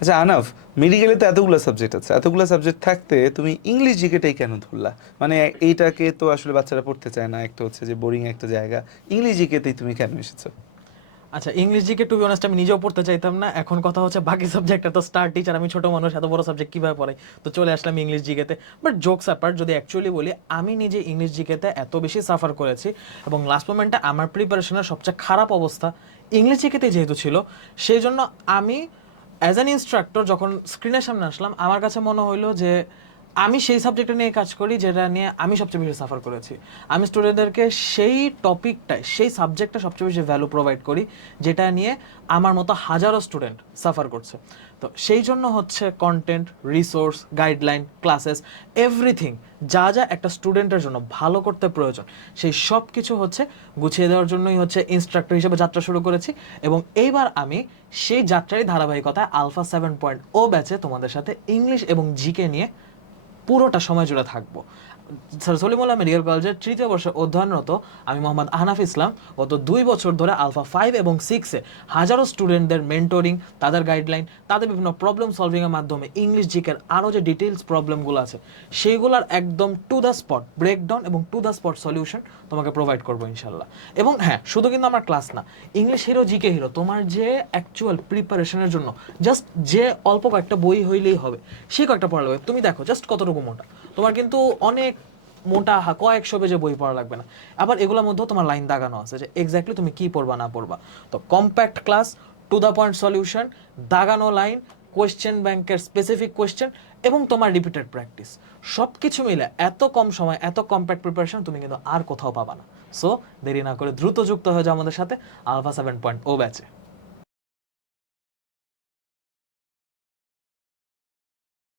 আচ্ছা আনাফ, মেডিকেলে তো এতগুলো সাবজেক্ট আছে, এতগুলো সাবজেক্ট থাকতে তুমি ইংলিশ জিকেটাই কেন ধরলা? মানে এইটাকে তো আসলে বাচ্চারা পড়তে চায় না, একটা হচ্ছে যে বোরিং একটা জায়গা, ইংলিশ জিকেতেই তুমি কেন এসেছো? আচ্ছা, English GK to be honest আমি নিজেও পড়তে চাইতাম না। এখন কথা হচ্ছে বাকি সাবজেক্টটা তো স্টার টিচার, আমি ছোট মানুষ, এত বড় সাবজেক্ট কিভাবে পড়াই, তো চলে আসলাম ইংলিশ জিকেতে। বাট জোকস অ্যাপার্ট, যদি অ্যাকচুয়ালি বলি, আমি নিজে ইংলিশ জিকেতে এত বেশি সাফার করেছি এবং লাস্ট মোমেন্টে আমার প্রিপারেশনের সবচেয়ে খারাপ অবস্থা ইংলিশ জিকেতে যেহেতু ছিল, সেই জন্য আমি অ্যাজ অ্যান ইনস্ট্রাক্টর যখন স্ক্রিনের সামনে আসলাম, আমার কাছে মনে হলো যে আমি সেই সাবজেক্টটা নিয়ে কাজ করি যেটা নিয়ে আমি সবচেয়ে বেশি সাফার করেছি। আমি স্টুডেন্টদেরকে সেই টপিকটায়, সেই সাবজেক্টটা সবচেয়ে বেশি ভ্যালু প্রোভাইড করি যেটা নিয়ে আমার মতো হাজারো স্টুডেন্ট সাফার করছে। তো সেই জন্য হচ্ছে content, resource, guideline, classes, everything যা যা একটা স্টুডেন্টের জন্য ভালো করতে প্রয়োজন, সেই সব কিছু হচ্ছে গুছিয়ে দেওয়ার জন্যই হচ্ছে ইনস্ট্রাক্টর হিসেবে যাত্রা শুরু করেছি। এবং এইবার আমি সেই যাত্রারই ধারাবাহিকতায় আলফা 7.0 ব্যাচে তোমাদের সাথে ইংলিশ এবং জিকে নিয়ে পুরোটা সময় জুড়ে থাকবো। স্যার সলিমুল্লাহ মেডিকেল কলেজের তৃতীয় বর্ষে অধ্যয়নরত আমি মোহাম্মদ আহনাফ ইসলাম গত 2 বছর ধরে আলফা 5 এবং 6-এ হাজারো স্টুডেন্টদের মেন্টরিং, তাদের গাইডলাইন, তাদের বিভিন্ন প্রবলেম সলভিংয়ের মাধ্যমে ইংলিশ জিকের আরও যে ডিটেলস প্রবলেমগুলো আছে সেইগুলোর একদম টু দ্য স্পট ব্রেকডাউন এবং টু দ্য স্পট সলিউশন তোমাকে প্রোভাইড করবো ইনশাল্লাহ। এবং হ্যাঁ, শুধু কিন্তু আমার ক্লাস না, ইংলিশ হিরো, জিকে হিরো, তোমার যে অ্যাকচুয়াল প্রিপারেশনের জন্য জাস্ট যে অল্প কয়েকটা বই হইলেই হবে, সেই কয়েকটা পড়া লাগবে। তুমি দেখো জাস্ট কতটুকু মোটা, তোমার কিন্তু অনেক মোটা কয়েকশো পেজে বই পড়া লাগবে না। আবার এগুলোর মধ্যেও তোমার লাইন দাগানো আছে যে এক্স্যাক্টলি তুমি কি পড়বা না পড়বা। তো compact class, to the point solution, দাগানো লাইন, কোয়েশ্চেন ব্যাংকের স্পেসিফিক কোয়েশ্চেন এবং তোমার রিপিটেড প্র্যাকটিস, সব কিছু মিলে এত কম সময় এত কম্প্যাক্ট প্রিপারেশন তুমি কিন্তু আর কোথাও পাবা না। সো দেরি না করে দ্রুত যুক্ত হয়ে যাও আমাদের সাথে আলফা 7.0 ব্যাচে।